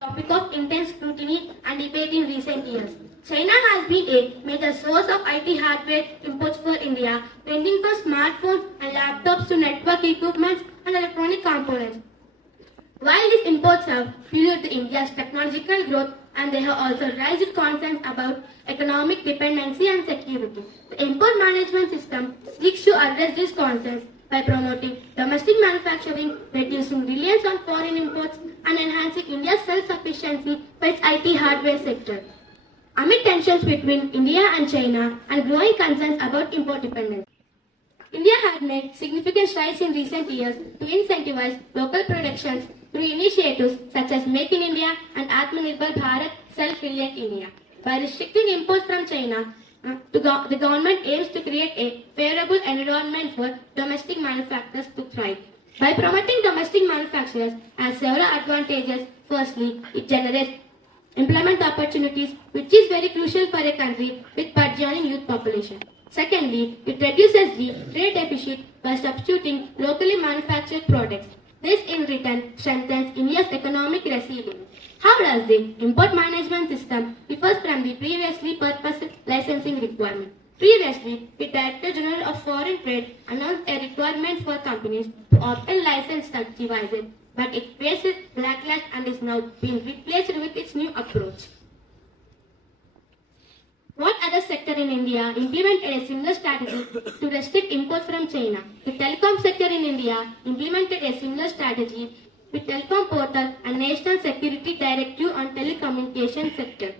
Topic of intense scrutiny and debate in recent years. China has been a major source of IT hardware imports for India, ranging from smartphones and laptops to network equipment and electronic components. While these imports have fueled India's technological growth, and they have also raised concerns about economic dependency and security, the import management system seeks to address these concerns by promoting domestic manufacturing, reducing reliance on foreign imports, and enhancing India's self-sufficiency for its IT hardware sector. Amid tensions between India and China and growing concerns about import dependence, India had made significant strides in recent years to incentivize local productions through initiatives such as Make in India and Atmanirbhar Bharat Self-Reliant India. By restricting imports from China, the government aims to create a favorable environment for domestic manufacturers to thrive. By promoting domestic manufacturers has several advantages. Firstly, it generates employment opportunities, which is very crucial for a country with burgeoning youth population. Secondly, it reduces the trade deficit by substituting locally manufactured products. This in return strengthens India's economic resilience. How does the import management system differ from the previously purposed licensing requirement? Previously, the Director General of Foreign Trade announced a requirement for companies to obtain licensed devices, but it faces backlash and is now being replaced with its new approach. What other sector in India implemented a similar strategy to restrict imports from China? The telecom sector in India implemented a similar strategy with Telecom Portal and National Security Directive on Telecommunication sector.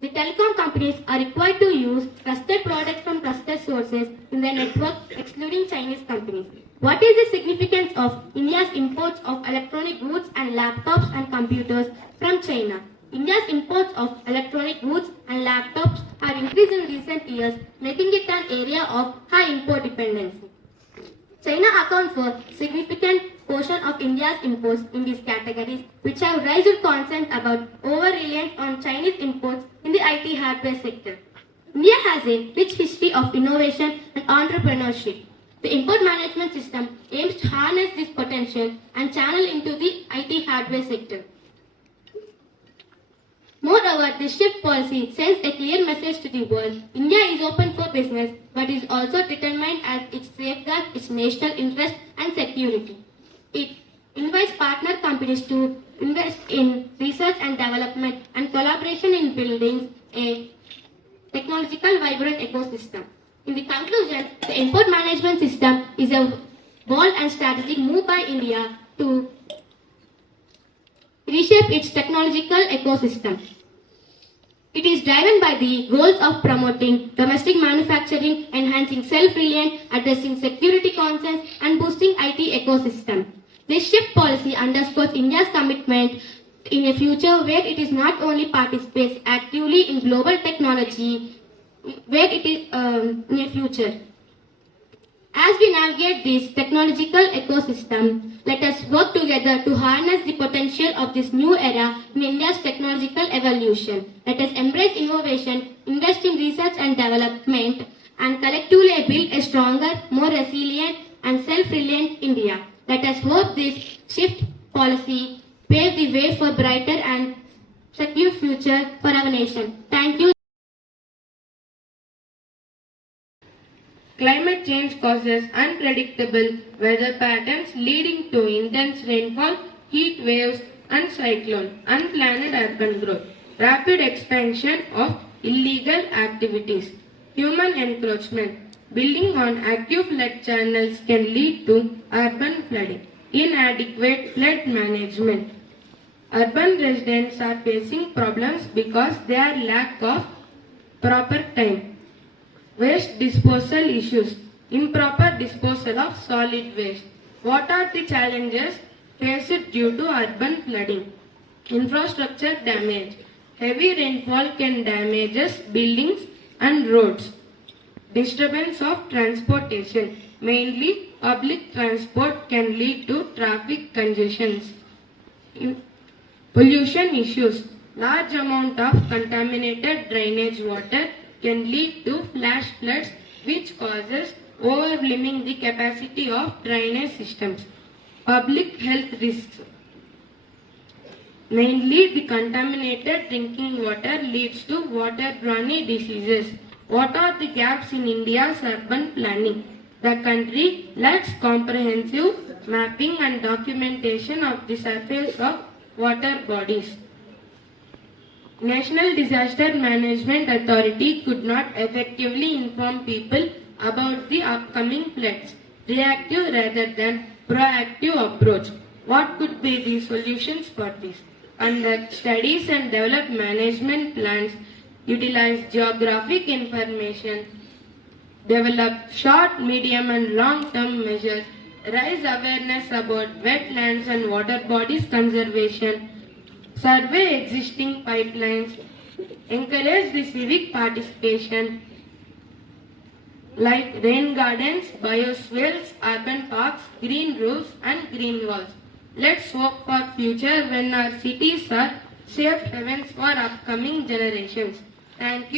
The telecom companies are required to use trusted products from trusted sources in their network, excluding Chinese companies. What is the significance of India's imports of electronic goods and laptops and computers from China? India's imports of electronic goods and laptops have increased in recent years, making it an area of high import dependency. China accounts for a significant portion of India's imports in these categories, which have raised concerns about over-reliance on Chinese imports in the IT hardware sector. India has a rich history of innovation and entrepreneurship. The import management system aims to harness this potential and channel into the IT hardware sector. Moreover, this shift policy sends a clear message to the world. India is open for business, but is also determined as it safeguards its national interest and security. It invites partner companies to invest in research and development and collaboration in building a technological vibrant ecosystem. In the conclusion, the import management system is a bold and strategic move by India to reshape its technological ecosystem. It is driven by the goals of promoting domestic manufacturing, enhancing self-reliance, addressing security concerns, and boosting IT ecosystem. This shift policy underscores India's commitment in a future where it is not only participates actively in global technology, where it is in a future. As we navigate this technological ecosystem, let us work together to harness the potential of this new era in India's technological evolution. Let us embrace innovation, invest in research and development, and collectively build a stronger, more resilient and self-reliant India. Let us hope this shift policy pave the way for brighter and secure future for our nation. Thank you. Climate change causes unpredictable weather patterns leading to intense rainfall, heat waves and cyclone, unplanned urban growth, rapid expansion of illegal activities, human encroachment. Building on active flood channels can lead to urban flooding, inadequate flood management. Urban residents are facing problems because there are lack of proper time. Waste disposal issues, improper disposal of solid waste. What are the challenges faced due to urban flooding? Infrastructure damage. Heavy rainfall can damage buildings and roads. Disturbance of transportation, mainly public transport, can lead to traffic congestions. Pollution issues. Large amount of contaminated drainage water can lead to flash floods, which causes overwhelming the capacity of drainage systems. Public health risks. Mainly, the contaminated drinking water leads to waterborne diseases. What are the gaps in India's urban planning? The country lacks comprehensive mapping and documentation of the surface of water bodies. National Disaster Management Authority could not effectively inform people about the upcoming floods. Reactive rather than proactive approach. What could be the solutions for this? Conduct studies and develop management plans. Utilize geographic information. Develop short, medium and long-term measures. Raise awareness about wetlands and water bodies conservation. Survey existing pipelines, encourage the civic participation like rain gardens, biospheres, urban parks, green roofs and green walls. Let's hope for future when our cities are safe havens for upcoming generations. Thank you.